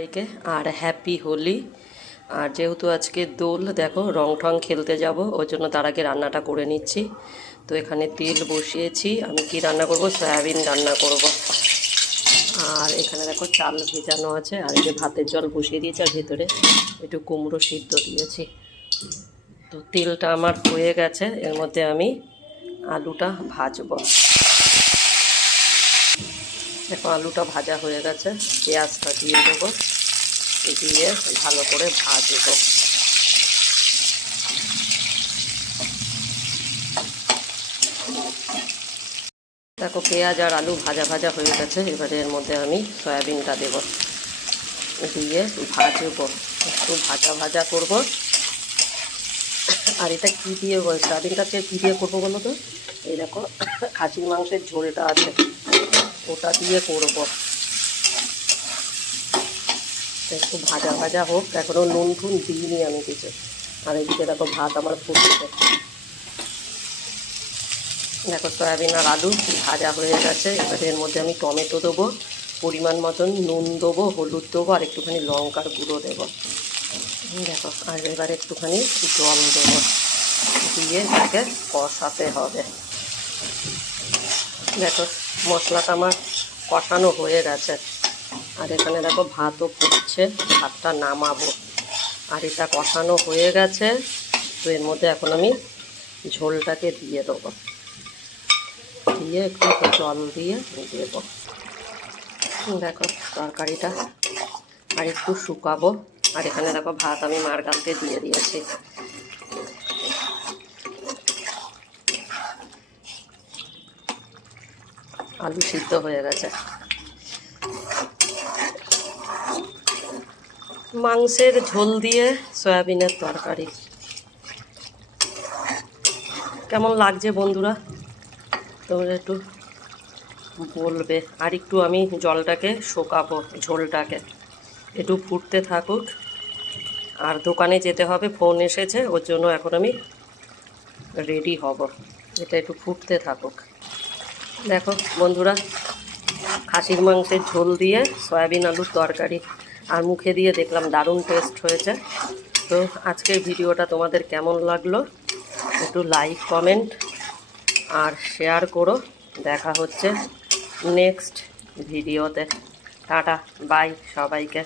সবাইকে আর হ্যাপি হোলি। আর যেহেতু আজকে দোল, দেখো রং ঠং খেলতে যাব, ওই জন্য তার আগে রান্নাটা করে নিচ্ছি। তো এখানে তেল বসিয়েছি। আমি কি রান্না করব? সয়াবিন রান্না করব। আর এখানে দেখো চাল ভেজানো আছে, আর এই যে ভাতের জল বসিয়ে দিয়েছি, আর ভেতরে একটু কুমড়ো সিদ্ধ দিয়েছি। তো তেলটা আমার হয়ে গেছে, এর মধ্যে আমি আলুটা ভাজবো। দেখো আলুটা ভাজা হয়ে গেছে, পেঁয়াজটা দিয়ে দেবো, দিয়ে ভালো করে ভাজবো। দেখো পেঁয়াজ আর আলু ভাজা ভাজা হয়ে গেছে, এবারে এর মধ্যে আমি সয়াবিনটা দেব, দিয়ে ভাজবো, একটু ভাজা ভাজা করব। আর এটা কী দিয়ে সয়াবিনটাকে কী দিয়ে করবো বলো তো? এই দেখো খাসির মাংসের ঝোলটা আছে, ওটা দিয়ে করব। একটু ভাজা ভাজা হোক, এখনও নুন টুন দিইনি আমি কিছু। আর এদিকে দেখো ভাত আমার ফুটছে। দেখো সয়াবিন আর আলু ভাজা হয়ে গেছে, এবারে এর মধ্যে আমি টমেটো দেবো, পরিমাণ মতন নুন দেবো, হলুদ দেবো, আর একটুখানি লঙ্কার গুঁড়ো দেবো। দেখো আর এবারে একটুখানি জল দেবো, দিয়ে তাকে কষাতে হবে। দেখো মশলাটা আমার কষানো হয়ে গেছে, আর এখানে দেখো ভাতও ফুটছে, ভাতটা নামাবো। আর এটা কষানো হয়ে গেছে, তো এর মধ্যে এখন আমি ঝোলটাকে দিয়ে দেবো, দিয়ে একটু জল দিয়ে দেবো। দেখো তরকারিটা আর একটু শুকাবো। আর এখানে দেখো ভাত আমি মার গালতে দিয়ে দিয়েছি। আলু সিদ্ধ হয়ে গেছে। মাংসের ঝোল দিয়ে সয়াবিনের তরকারি কেমন লাগছে বন্ধুরা? তোমরা একটু বলবে। আর একটু আমি জলটাকে শুকাবো, ঝোলটাকে একটু ফুটতে থাকুক। আর দোকানে যেতে হবে, ফোন এসেছে, ওর জন্য এখন আমি রেডি হব। এটা একটু ফুটতে থাকুক। দেখো বন্ধুরা, খাসির মাংসের ঝোল দিয়ে সয়াবিন আলুর তরকারি, আর মুখে দিয়ে দেখলাম দারুণ টেস্ট হয়েছে। তো আজকের ভিডিওটা তোমাদের কেমন লাগলো একটু লাইক কমেন্ট আর শেয়ার করো। দেখা হচ্ছে নেক্সট ভিডিওতে। টাটা বাই সবাইকে।